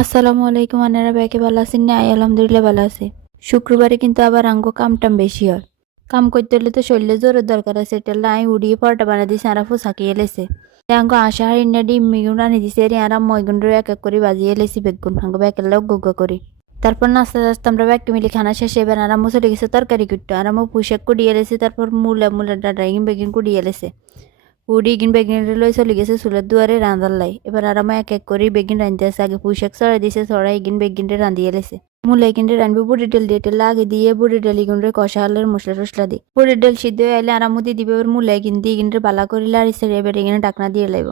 আসসালামু আলাইকুম আনারা ব্যাকে ভালো আছেন? না আই আলহামদুলিল্লাহ ভালো আছে। শুক্রবারে কিন্তু আবার আঙ্গ কামটাম বেশি হয়। কাম করতে হলে তো শরীরে জোরের দরকার আছে। এটা লাই উড়িয়ে পরোটা বানা দিছে আর ফুস হাঁকিয়ে লেছে। আঙ্গ আশা হারি না ডিম, মিগুন রানি দিছে এর আর ময়গুন এক এক করে বাজিয়ে লেছি বেগুন। আঙ্গ ব্যাকের লোক গুগ্গ করি। তারপর নাস্তা নাস্তা আমরা ব্যাগকে মিলে খানা শেষে, এবার আরামও চলে গেছে তরকারি কুটতে আরামও পুষাক কুড়িয়ে লেছে, তারপর মুলা মুলা ইগিন বেগিন কুড়িয়ে লেছে। উড়ি ইগিন বেগিন লই চলে গেছে চুলের দুয়ারে রান্ধার লাই। এবার আরামে এক এক করে বেগিন রাঁধতে আছে। আগে পুষাক চড়াই দিছে চড়াই ইগিন বেগিন রে রাঁধিয়ে লেছে। মুলাই কিনতে রানবি বুড়ি ডাল দিয়ে, তেল আগে দিয়ে বুড়ি ডাল ইগুন রে কষা হালের মশলা টসলা দি বুড়ি ডেল সিদ্ধ হয়ে আইলে আরামও দিয়ে দিবে এবার মুলাই কিন দিয়ে ইগিন রে বালা করিলে আর ইসে এবার ইগিনে ডাকনা দিয়ে লাইব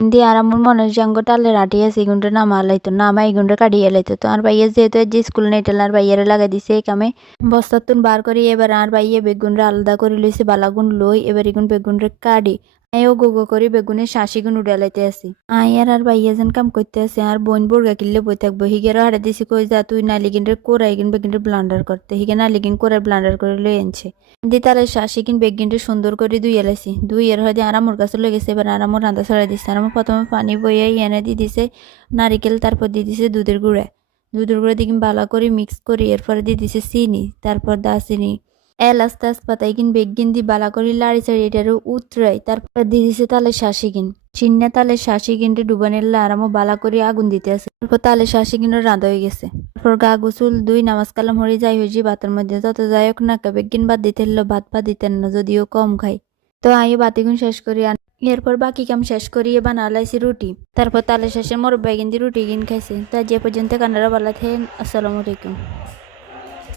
দিয়ে আমার মনে জাঙ্গ টালে রাটি আছে ইগুনটা নামা লাইতো নামা ইগুনটা কাটিয়ে লাইতো তো আর ভাইয়ের যেহেতু যে স্কুল নেই টেলার ভাইয়ারে লাগাই দিছে এই কামে বস্তাতুন বার করি এবার আর ভাইয়ে বেগুনরা আলাদা করে লইছে বালাগুন লই এবার ইগুন বেগুন রে কাটি আইও গোগো করি বেগুনের শাসিগুন উড়ালাইতে আসি আয়ার আর ভাইয়া যেন কাম করতে আছে, আর বোন বুড়গা কিনলে বই থাকব। হিগেরও হারে দিছি কই যা, তুই নালিগিন রে কোরাই কিন বেগিন রে ব্লান্ডার করতে হিগে নালিগিন কোরাই ব্লান্ডার করে লই আনছে। দি তাহলে শাসি কিন বেগিন রে সুন্দর করে দুই এলাইছি। দুই এর হয়তো আরামোর কাছে লই গেছে এবার আরামোর রান্না ছড়াই দিচ্ছে আরাম প্রথমে পানি বইয়ে এনে দি দিছে নারিকেল তারপর দিয়ে দিছে দুধের গুঁড়া। দুধের গুঁড়া দিয়ে ভালো করে মিক্স করি এরপরে দিয়ে দিছে চিনি তারপর দারচিনি এলাচ তেজপাতা কিন বেগিন দি বালা করি, লাড়ি চাড়ি, এটারও উতরাই তারপর দিয়ে দিছে তালে শাসি কিন চিন্না তালে শাসি কিনতে ডুবানের আরামও বালা করে আগুন দিতে আছে। তারপর তালে শাসি কিনের রাঁধা হয়ে গেছে। তারপর গা গোসল, দুই, নামাজ কালাম হরি, যাই হয়েছি ভাতের মধ্যে। তত যাই হোক না বেগিন বাদ দিতে হলো ভাত ভাত দিতেন না, যদিও কম খাই। তো আইও বাতিগুন শেষ করি, আন এরপর বাকি কাম শেষ করিয়ে বানালাইছি রুটি। তারপর তালে শেষে মোর বেগিন দিয়ে রুটি কিন খাইছে। তা যে পর্যন্ত কানারা বালা থাকেন, আসসালামু আলাইকুম।